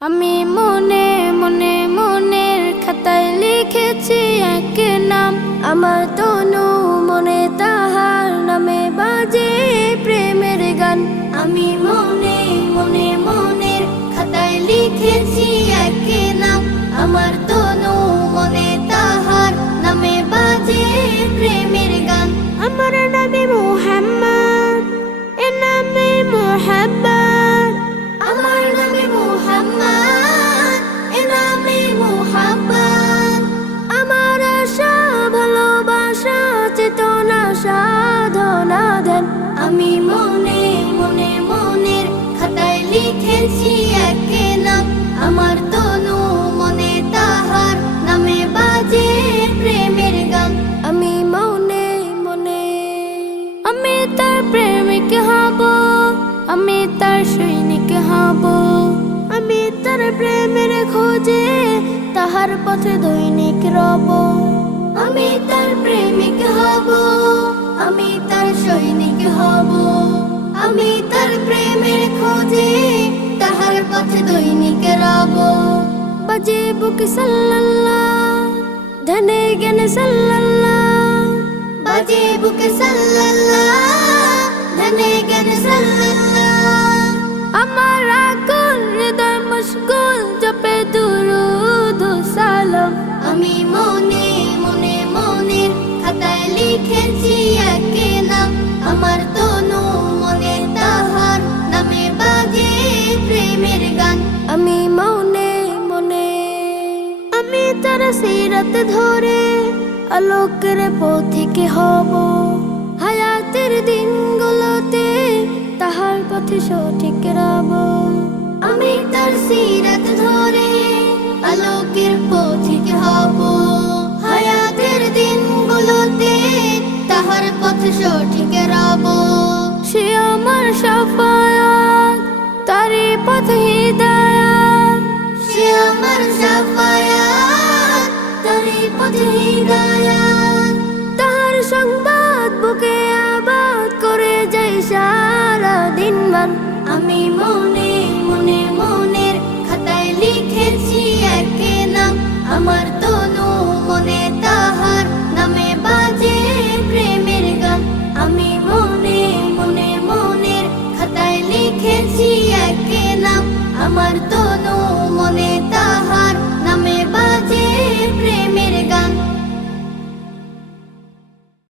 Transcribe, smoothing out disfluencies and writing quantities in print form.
আমি মনে মনে মনের খাতায় লিখেছি এক নাম, আমার তনু মনে তাহার নামে বাজে প্রেমের গান। আমি মনে মনে মনের খাতায় লিখেছি এক নাম, আমার তনু মনে তাহার নামে বাজে প্রেমের গান। আমার নবী মুহাম্মদ, এ নামে মুহাব্বত। আমার নবী মুহাম্মদ, এ নামে মুহাব্বত। আমার আশা ভালোবাসা চেতনা সাধনা ধ্যান। আমি মনে মনে মনের খাতায় লিখেছি এক নাম, আমার তনু মনে তাহার নামে বাজে প্রেমের গান। আমি মনে মনে আমি তার প্রেমিক হব, আমি তার সৈনিক হব। আমি তার প্রেমের খোঁজে তাহার পথে দৈনিক রব। আমি তার প্রেমিক হব, আমি তার সৈনিক হব। আমি তার প্রেমের খোঁজে তাহার পথে দৈনিক রব। বাজে বুকে সাল্লাল্লাহ, ধ্যানে জ্ঞানে সাল্লাল্লাহ। বাজে বুকে সাল্লাল্লাহ, ধ্যানে জ্ঞানে সাল্লাল্লাহ। আমার আকুল হৃদয় মশগুল জপে দুরূদ ও সালাম। আমি মনে মনে মনের খাতায় লিখেছি এক নাম, আমার তনু মনে তাহার নামে বাজে প্রেমের গান। আমি মনে মনে আমি তার সিরাত ধরে আলোকের পথিকে হব। হায়াতের দিনগুলোতে তাহার পথে সঠিক রব। আমি তার সিরাত ধরে আলোকের পথিকে হব। হায়াতের দিনগুলোতে তাহার পথে সঠিক রব। সে আমার শাফায়াত, তারই পথে হিদায়াত। সে আমার শাফায়াত, তারই পথে হিদায়াত। তাহার সংবাদ বুকে আবাদ করে যাই সারা দিন মান। আমি